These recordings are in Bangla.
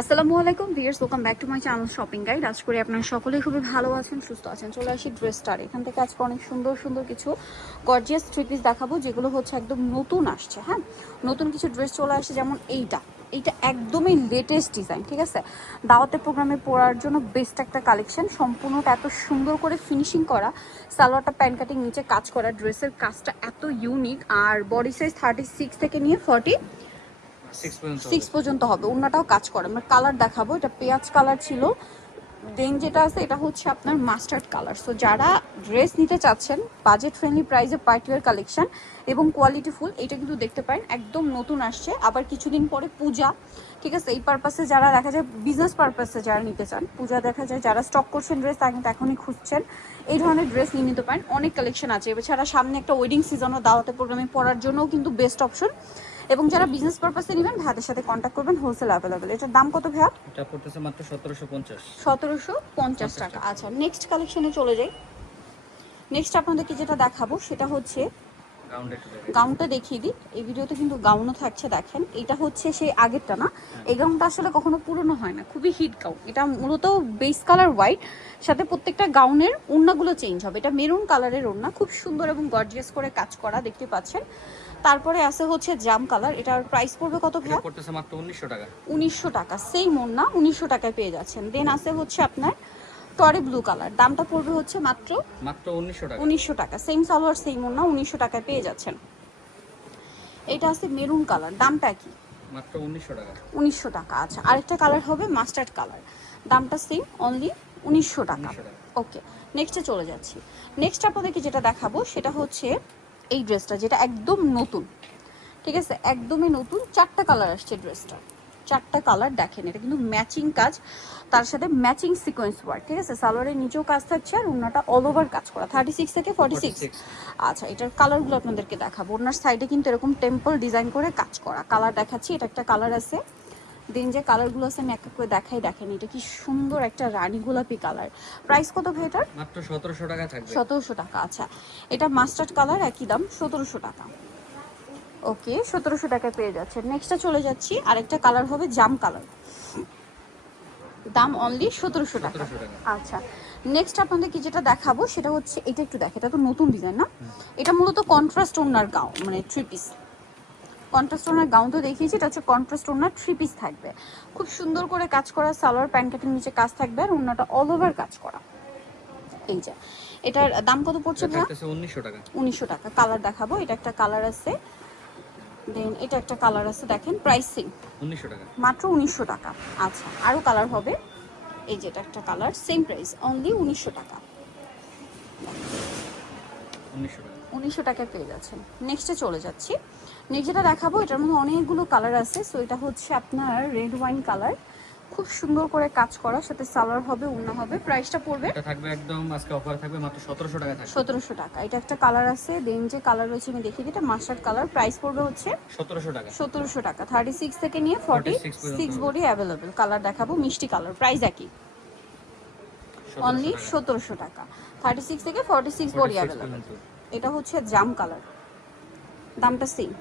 আসসালামু আলাইকুম viewers, welcome back to my channel shopping guide. আজ করে আপনারা সকলেই খুবই ভালো আছেন, সুস্থ আছেন। চলে আসি ড্রেস স্টার। এখান থেকে আজকে অনেক সুন্দর সুন্দর কিছু গর্জিয়াস থ্রি পিস দেখাবো, যেগুলো হচ্ছে একদম নতুন আসছে। হ্যাঁ, নতুন কিছু ড্রেস চলে আসছে, যেমন এইটা একদমই লেটেস্ট ডিজাইন। ঠিক আছে, দাওয়াতের প্রোগ্রামে পরার জন্য বেস্ট একটা কালেকশন। সম্পূর্ণটা এত সুন্দর করে ফিনিশিং করা, সালোয়ারটা প্যান্ট কাটিং, নিচে কাজ করা। ড্রেসের কাজটা এত ইউনিক। আর বডি সাইজ 36 থেকে নিয়ে 46 পর্যন্ত হবে। ওড়নাটাও কাজ করে। আমরা কালার দেখাবো। এটা পেঁয়াজ কালার ছিল, দেন যেটা আছে এটা হচ্ছে আপনার মাস্টার্ড কালার। সো যারা ড্রেস নিতে চাচ্ছেন বাজেট ফ্রেন্ডলি প্রাইসে পার্টিওয়ার কালেকশন এবং কোয়ালিটি ফুল, এটা কিন্তু দেখতে পারেন একদম নতুন আসছে। আবার কিছুদিন পরে পূজা, ঠিক আছে, এই পারপাসে যারা দেখা যায় বিজনেস পারপাসে যারা নিতে চান, পূজা দেখা যায় যারা স্টক করছেন ড্রেস, তারা কিন্তু এখনই খুঁজছেন এই ধরনের ড্রেস নিয়ে নিতে পারেন। অনেক কালেকশন আছে। এছাড়া সামনে একটা ওয়েডিং সিজনও, দাওয়াতে প্রোগ্রামে পরার জন্যও কিন্তু বেস্ট অপশন। এবং যারা বিজনেস পারপাসে নেবেন ভাইয়াদের সাথে কন্ট্যাক্ট করবেন, হোলসেল অ্যাভেলেবেল। এটার দাম কত ভাইয়া? এটা পড়তেছে মাত্র 1750 1750 টাকা। আচ্ছা, নেক্সট কালেকশনে চলে যাই। নেক্সট আপনাদেরকে যেটা দেখাবো সেটা হচ্ছে গাউনটা দেখিয়ে দিই। এই ভিডিওতে কিন্তু গাউনও থাকছে, দেখেন। এটা হচ্ছে সেই আগেরটা না, এই গাউনটা আসলে কখনো পুরনো হয় না, খুবই হিট গাউন। এটা মূলত বেস কালার হোয়াইট, সাথে প্রত্যেকটা গাউনের ওড়নাগুলো চেঞ্জ হবে। এটা মেরুন কালারের ওড়না, খুব সুন্দর এবং গর্জিয়াস করে কাজ করা, দেখতে পাচ্ছেন। তারপরে আছে হচ্ছে জাম কালার। এটার প্রাইস পড়বে কত ভাইয়া? পড়তেছে মাত্র 1900 টাকা। 1900 টাকা, সেই ওড়না 1900 টাকায় পেয়ে যাচ্ছেন। দেন আছে হচ্ছে আপনার টরে ব্লু কালার, দামটা পড়বে হচ্ছে মাত্র 1900 টাকা। 1900 টাকা। সেম সালোয়ার সেম ওড়না, 1900 টাকায় পেয়ে যাচ্ছেন। এটা আছে মেরুন কালার, দামটা কি? মাত্র 1900 টাকা। 1900 টাকা। আচ্ছা, আরেকটা কালার হবে মাস্টার্ড কালার, দামটা সেম, অনলি 1900 টাকা। ওকে, নেক্সটে চলে যাচ্ছি। নেক্সট আপনাদেরকে যেটা দেখাবো সেটা হচ্ছে এই ড্রেসটা, যেটা একদম নতুন। ঠিক আছে, একদমই নতুন। 4টা কালার আসছে ড্রেসটা, 4টা কালার। দেখেন, এটা কিন্তু ম্যাচিং কাজ, তার সাথে ম্যাচিং সিকোয়েন্স ওয়ার্ক। ঠিক আছে, সালোয়ারের নিচেও কাজ থাকছে আর ওড়নাটা অল ওভার কাজ করা, 36 থেকে 46। আচ্ছা, এটার কালারগুলো আপনাদেরকে দেখাবো। ওড়নার সাইডে কিন্তু এরকম টেম্পল ডিজাইন করে কাজ করা। কালার দেখাচ্ছি। এটা একটা কালার আছে, দেন যে কালারগুলো আছে আমি এক এক করে দেখাই। দেখেন, এটা কি সুন্দর একটা রানী গোলাপি কালার। প্রাইস কত ভাই এটার? মাত্র 1700 টাকা থাকবে। 1700 টাকা। আচ্ছা, এটা মাস্টার্ড কালার, একই দাম 1700 টাকা। ওকে, 1700 টাকায় পেয়ে যাচ্ছে। নেক্সটে চলে যাচ্ছি। আরেকটা কালার হবে জাম কালার, দাম অনলি 1700 টাকা। আচ্ছা, নেক্সট আপনাদেরকে যেটা দেখাবো সেটা হচ্ছে এটা, একটু দেখে, এটা তো নতুন ডিজাইন না। এটা মূলত কন্ট্রাস্ট ওড়নার গাউন, মানে থ্রি পিস। কন্ট্রাস্ট ওড়নার গাউন তো দেখিয়েছি, এটা হচ্ছে কন্ট্রাস্ট ওড়নার থ্রি পিস থাকবে। খুব সুন্দর করে কাজ করা, সালোয়ার প্যান্ট কাটিং, নিচে কাজ থাকবে আর ওড়নাটা অল ওভার কাজ করা। এই যে, এটার দাম কত পড়ছে ভাই? 1900 টাকা। 1900 টাকা। কালার দেখাবো। এটা একটা কালার আছে, দেন এটা একটা কালার আছে। দেখেন, প্রাইসিং 1900 টাকা, মাত্র 1900 টাকা। আচ্ছা, আরও কালার হবে। এই যে এটা একটা কালার, সেম প্রাইস, অনলি 1900 টাকা। 1900 টাকায় পেয়ে যাচ্ছেন। নেক্সটে চলে যাচ্ছি। নেক্সট যেটা দেখাবো, এটার মধ্যে অনেকগুলো কালার আছে। সো এটা হচ্ছে আপনার রেড ওয়াইন কালার, খুব সুন্দর করে কাজ করা, সাথে সালোয়ার হবে, ওড়না হবে। প্রাইসটা পড়বে, এটা থাকবে একদম আজকে অফার থাকবে মাত্র 1700 টাকা থাকবে। 1700 টাকা। এটা একটা কালার আছে, দেন যে কালার রয়েছে আমি দেখিয়ে দিই। এটা মাস্টার্ড কালার, প্রাইস পড়বে হচ্ছে 1700 টাকা। 1700 টাকা। 36 থেকে নিয়ে 46 বডি অ্যাভেলেবেল। কালার দেখাবো, মিষ্টি কালার, প্রাইস একই, অনলি 1700 টাকা। 36 থেকে 46 বডি অ্যাভেলেবেল। এটা হচ্ছে জাম কালার, দামটা সেম,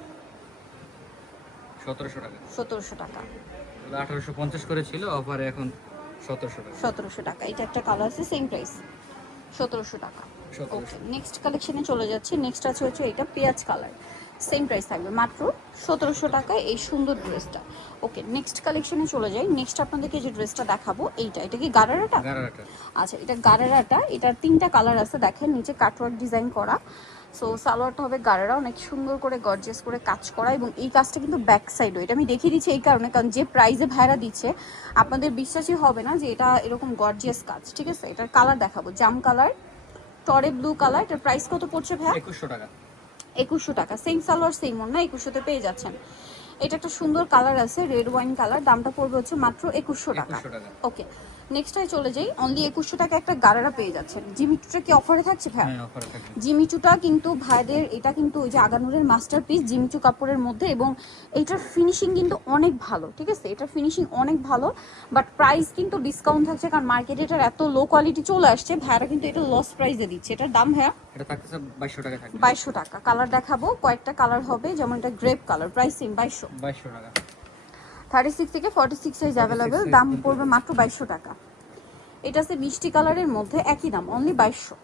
1700 টাকা। 1700 টাকা। 1850 করে ছিল, অফারে এখন 1700 টাকা। 1700 টাকা। এটা একটা কালার আছে, সেম প্রাইস, 1700 টাকা। ওকে, নেক্সট কালেকশনে চলে যাচ্ছি। নেক্সট আছে হচ্ছে এটা পেঁয়াজ কালার, সেম প্রাইস থাকবে মাত্র 1700 টাকায় এই সুন্দর ড্রেসটা। ওকে, নেক্সট কালেকশনে চলে যাই। নেক্সট আপনাদেরকে যে ড্রেসটা দেখাবো এইটা, এটা কি গারারাটা? আচ্ছা, এটা গারারাটা। এটার 3টা কালার আছে, দেখেন, নিচে কাটওয়ার্ক ডিজাইন করা। সো সালোয়ারটা হবে গারারা, অনেক সুন্দর করে গর্জিয়াস করে কাজ করা। এবং এই কাজটা কিন্তু ব্যাক সাইডও, এটা আমি দেখিয়ে দিচ্ছি এই কারণে, কারণ যে প্রাইসে ভাইরা দিচ্ছে আপনাদের বিশ্বাসই হবে না যে এটা এরকম গর্জিয়াস কাজ। ঠিক আছে, এটার কালার দেখাবো, জাম কালার, টরে ব্লু কালার। এটার প্রাইস কত পড়ছে ভাইয়া? 2100 টাকা। 2100 টাকা। সেম সালোয়ার সেম ওড়না, 2100-তে পেয়ে যাচ্ছেন। এটা একটা সুন্দর কালার আছে, রেড ওয়াইন কালার, দামটা পড়বে হচ্ছে মাত্র 2100 টাকা। ওকে, নেক্সটটাই চলে যাই। অনলি 2100 টাকা একটা গারারা পেয়ে যাচ্ছেন। জিমিচুটা কি অফারে থাকছে ভাই? হ্যাঁ, অফারে থাকবে। জিমিচুটা কিন্তু ভাইদের, এটা কিন্তু ওই যে আগানুরের মাস্টারপিস জিমিচু কাপড়ের মধ্যে, এবং এইটার ফিনিশিং কিন্তু অনেক ভালো। ঠিক আছে, এটার ফিনিশিং অনেক ভালো, বাট প্রাইস কিন্তু ডিসকাউন্ট থাকছে, কারণ মার্কেটে এটার এত লো কোয়ালিটি চলে আসছে, ভাইরা কিন্তু এটা লস প্রাইসে দিচ্ছে। এটার দাম ভাইয়া? এটা থাকছে 2200 টাকা থাকবে। 2200 টাকা। কালার দেখাবো, কয়েকটা কালার হবে, যেমন এটা গ্রেপ কালার, প্রাইস সেম 2200 টাকা। 36 থেকে 46 সাইজ অ্যাভেলেবেল, দাম পড়বে মাত্র 2200 টাকা। এটা আছে মিষ্টি কালারের মধ্যে, একই দাম অনলি 2200।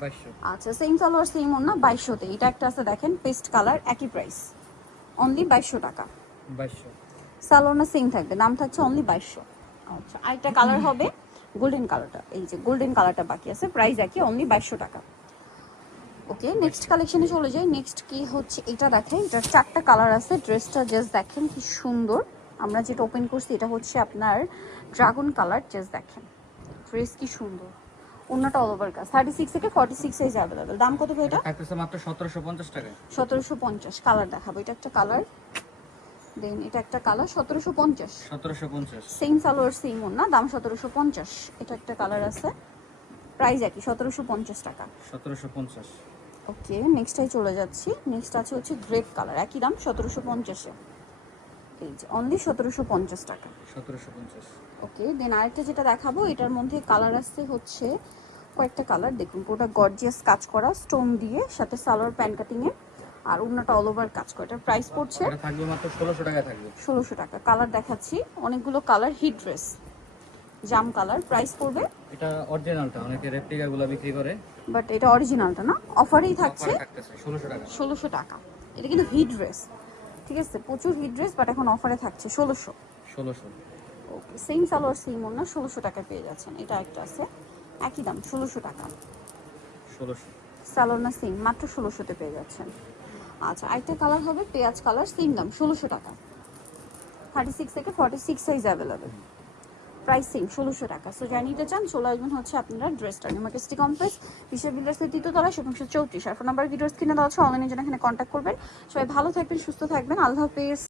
2200। আচ্ছা, সেম সালোয়ার সেম ওড়না 2200 তে। এটা একটা আছে দেখেন পেস্ট কালার, একই প্রাইস অনলি 2200 টাকা। 2200। সালোয়ার সেম থাকবে, দাম থাকছে অনলি 2200। আচ্ছা, আরেকটা কালার হবে গোল্ডেন কালারটা, এই যে গোল্ডেন কালারটা বাকি আছে, প্রাইস একই অনলি 2200 টাকা। ওকে, নেক্সট কালেকশনে চলে যাই। নেক্সট কি হচ্ছে এটা দেখেন, এটার 4টা কালার আছে। ড্রেসটা জাস্ট দেখেন কি সুন্দর। আমরা যেটা ওপেন করছি এটা হচ্ছে আপনার ড্রাগন কালার, জাস্ট দেখেন ড্রেস কি সুন্দর। ওন্নাটা অল ওভার কাজ। 36 থেকে 46 সাইজ অ্যাভেলেবেল। দাম কত ভাই এটা? থাকতেছে মাত্র 1750 টাকায়। 1750। কালার দেখাবো, এটা একটা কালার, দেন এটা একটা কালার, 1750। 1750। সেম সালোয়ার সেম ওন্না, দাম 1750। এটা একটা কালার আছে, প্রাইস একই 1750 টাকা। 1750। ওকে, নেক্সটটাই চলে যাচ্ছি। নেক্সট আছে হচ্ছে গ্রেপ কালার, একই দাম 1750 এ। এই যে অনলি 1750 টাকা। 1750। ওকে, দেন আরেকটা যেটা দেখাবো, এটার মধ্যে কালার আছে হচ্ছে কয়েকটা কালার। দেখুন পুরোটা গর্জিয়াস কাজ করা স্টোন দিয়ে, সাথে সালোয়ার প্যান্ট কাটিং এ, আর ওন্নাটা অল ওভার কাজ করা। এটার প্রাইস পড়ছে এটা থাকবে মাত্র 1600 টাকা থাকবে। 1600 টাকা। কালার দেখাচ্ছি, অনেকগুলো কালার, হিট ড্রেস, জাম কালার। প্রাইস পড়বে, এটা অরিজিনালটা, অনেকে রেপ্লিকা গুলো বিক্রি করে, বাট এটা অরিজিনালটা না, অফারেই থাকছে অফার থাকতেছে 1600 টাকা। 1600 টাকা। এটা কিন্তু হিট ড্রেস, ঠিক আছে, প্রচুর হিট ড্রেস, বাট এখন অফারে থাকছে 1600। 1600। ওকে, সেম সালোয়ার সেম ওড়না, 1600 টাকায় পেয়ে যাচ্ছেন। এটা একটা আছে, একই দাম 1600 টাকা। 1600। সালোয়ার না সেম, মাত্র 1600 তে পেয়ে যাচ্ছেন। আচ্ছা, আরেকটা কালার হবে পেঁয়াজ কালার, সেম দাম 1600 টাকা। 36 থেকে 46 সাইজ অ্যাভেলেবেল, প্রাইস সেম 1600 টাকা। সো যারা নিতে চান চলে আসবেন হচ্ছে আপনারা ড্রেসটা নিউমার্কেস্টি কমপ্লেক্স, বিশ্ব বিল্ডার্সের 3য় তলা, শপিং 34। আর ফোন নাম্বার ভিডিওস কিনে দেওয়া হচ্ছে, অনলাইনে জন্য এখানে কন্ট্যাক্ট করবেন। সবাই ভালো থাকবেন, সুস্থ থাকবেন, আল্লাহ হাফেজ।